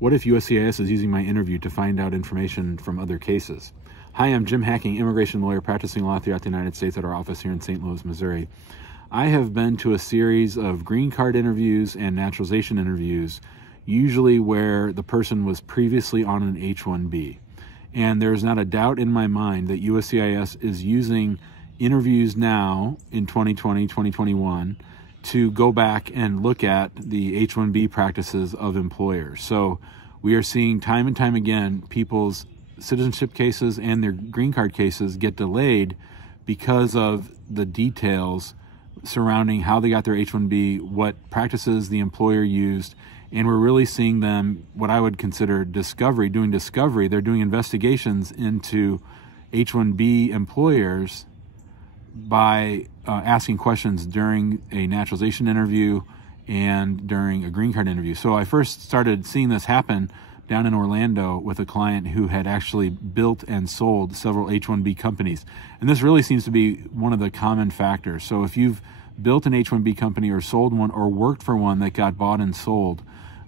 What if USCIS is using my interview to find out information from other cases? Hi, I'm Jim Hacking, immigration lawyer practicing law throughout the United States at our office here in St. Louis, Missouri. I have been to a series of green card interviews and naturalization interviews, usually where the person was previously on an H1B. And there's not a doubt in my mind that USCIS is using interviews now in 2020, 2021 to go back and look at the H1B practices of employers. So we are seeing time and time again people's citizenship cases and their green card cases get delayed because of the details surrounding how they got their H1B, what practices the employer used, and we're really seeing them, what I would consider doing discovery. They're doing investigations into H1B employers by asking questions during a naturalization interview and during a green card interview. So I first started seeing this happen down in Orlando with a client who had actually built and sold several H1B companies. And this really seems to be one of the common factors. So if you've built an H1B company or sold one or worked for one that got bought and sold,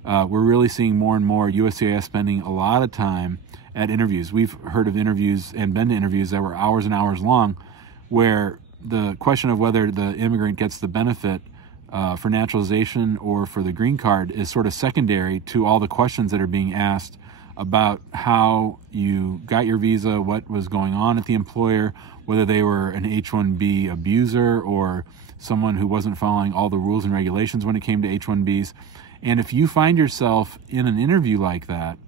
we're really seeing more and more USCIS spending a lot of time at interviews. We've heard of interviews and been to interviews that were hours and hours long, where the question of whether the immigrant gets the benefit for naturalization or for the green card is sort of secondary to all the questions that are being asked about how you got your visa, what was going on at the employer, whether they were an H1B abuser or someone who wasn't following all the rules and regulations when it came to H1Bs. And if you find yourself in an interview like that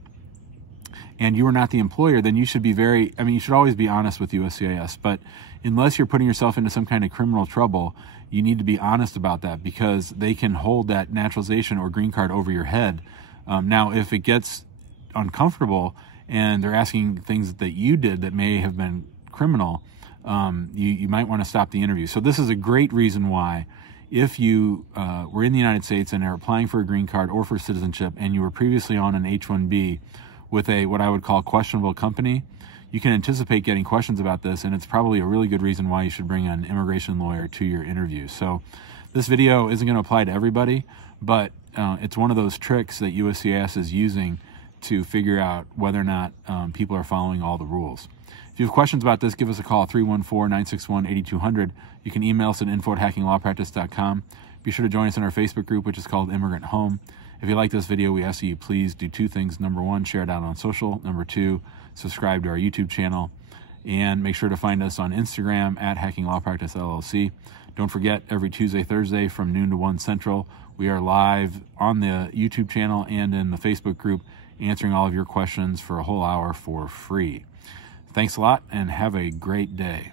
and you are not the employer, then you should be you should always be honest with USCIS, but unless you're putting yourself into some kind of criminal trouble, you need to be honest about that because they can hold that naturalization or green card over your head. Now, if it gets uncomfortable and they're asking things that you did that may have been criminal, you might want to stop the interview. So this is a great reason why, if you were in the United States and are applying for a green card or for citizenship and you were previously on an H1B with what I would call questionable company, you can anticipate getting questions about this, and it's probably a really good reason why you should bring an immigration lawyer to your interview. So this video isn't going to apply to everybody, but it's one of those tricks that USCIS is using to figure out whether or not people are following all the rules. If you have questions about this, give us a call, 314-961-8200. You can email us at info@hackinglawpractice.com. Be sure to join us in our Facebook group, which is called Immigrant Home. If you like this video, we ask that you please do two things. Number one, share it out on social. Number two, subscribe to our YouTube channel. And make sure to find us on Instagram at Hacking Law Practice LLC. Don't forget, every Tuesday, Thursday from noon to 1 Central, we are live on the YouTube channel and in the Facebook group answering all of your questions for a whole hour for free. Thanks a lot and have a great day.